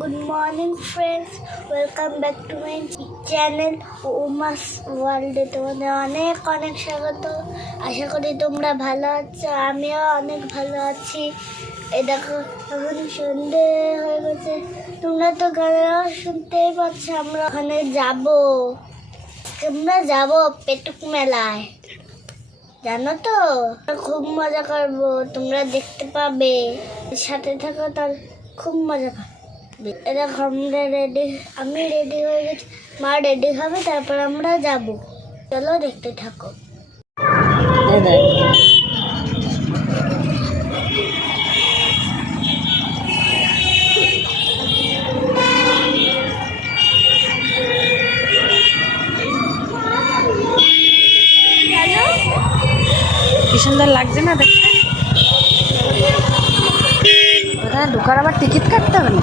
Good morning friends welcome back to my channel UMass ওয়ার্ল্ডে তোমাদের অনেক অনেক স্বাগত। আশা করি তোমরা ভালো আছো, আমিও অনেক ভালো আছি। এই দেখো, এখন সন্ধে হয়ে গেছে। তোমরা তো গানেও শুনতেই পাচ্ছ, আমরা ওখানে যাব। আমরা যাব পেটুক মেলায়। জানো তো খুব মজা করব, তোমরা দেখতে পাবে। সাথে থাকো তার খুব মজা পাবে এরকম আমরা রেডি আমি রেডি হয়ে গেছি। মা রেডি হবে, তারপর আমরা যাব। চলো দেখতে থাকো। কি সুন্দর লাগছে না দেখতে? ওখানে ঢোকার আবার টিকিট কাটতে হবে না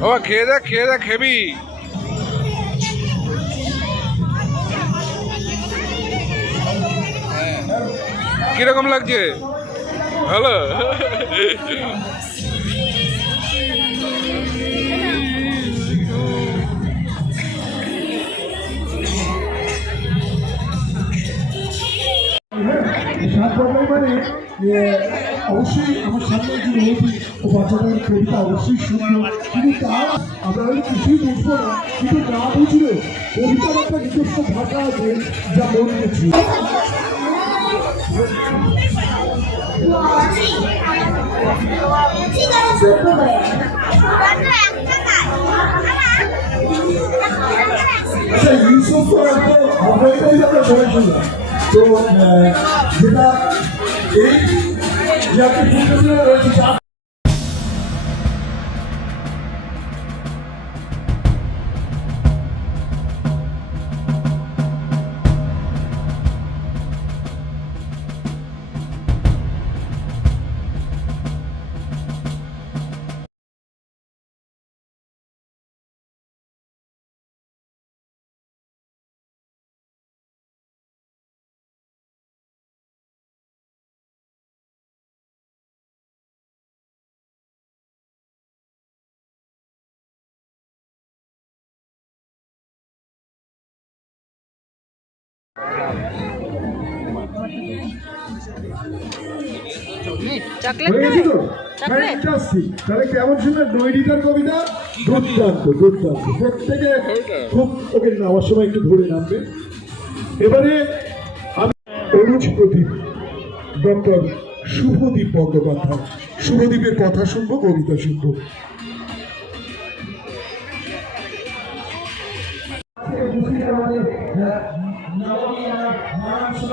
বাবা খেয়ে দেখ খেয়ে দেখ খেবি কীরকম লাগছে? ভালো? সাত মানে অবশ্যই আমার সামনে যে রয়েছে ও বাচ্চাদের কবিতা অবশ্যই শুনলো কিন্তু তার আমরা হয়তো কিছুই বুঝব না কিন্তু না বুঝলে কবিতার একটা নিজস্ব ভাষা আছে যা মন গেছি আচ্ছা ইউসুফ তো একটা অবৈধই আমরা বলেছিল তো যেটা এই যে আপনি তাহলে কেমন শুনলেন নৈরিতার কবিতা? দুর্দান্ত দুর্দান্ত। প্রত্যেকে খুব ওকে নামার সময় একটু ধরে নামবে। এবারে আমি অনুজ প্রদীপ ডক্টর শুভদীপ বন্দ্যোপাধ্যায়। শুভদীপের কথা শুনব কবিতা শুনব।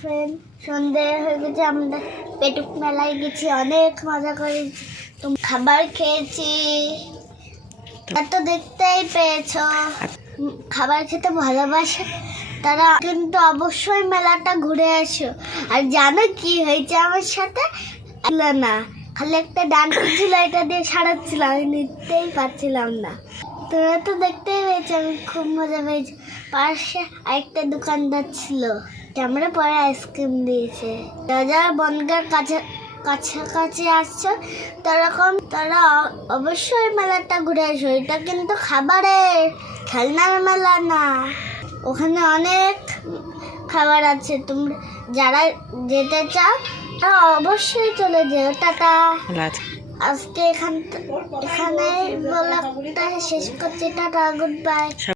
ফ্রেন্ড। সন্ধে হয়ে গেছে, আমরা পেটুক মেলায় গেছি, অনেক মজা করেছি। খাবার খেয়েছি। তা তো দেখতেই পেয়েছ। খাবার খেতে ভালোবাসে? তারা কিন্তু অবশ্যই মেলাটা ঘুরে আসো আর জানো কি হয়েছে আমার সাথে? না খালি একটা ডান্স ছিল, এটা দিয়ে সারাচ্ছিলাম আমি নিতেই পারছিলাম না। তোরা তো দেখতেই পেয়েছি, আমি খুব মজা পেয়েছি। পাশে আরেকটা দোকানদার ছিল। ক্যামেরা পরে আইসক্রিম দিয়েছে। যারা বনগার কাছে কাছাকাছি আসছো তরকম তারা অবশ্যই মেলাটা ঘুরে আসো। এটা কিন্তু খাবারের খেলনার মেলা না। ওখানে অনেক খাবার আছে। তোমরা যারা যেতে চাও তারা অবশ্যই চলে যেও। টাটা। আজকে এখান এখানে বলাটা শেষ করছি। Tata good bye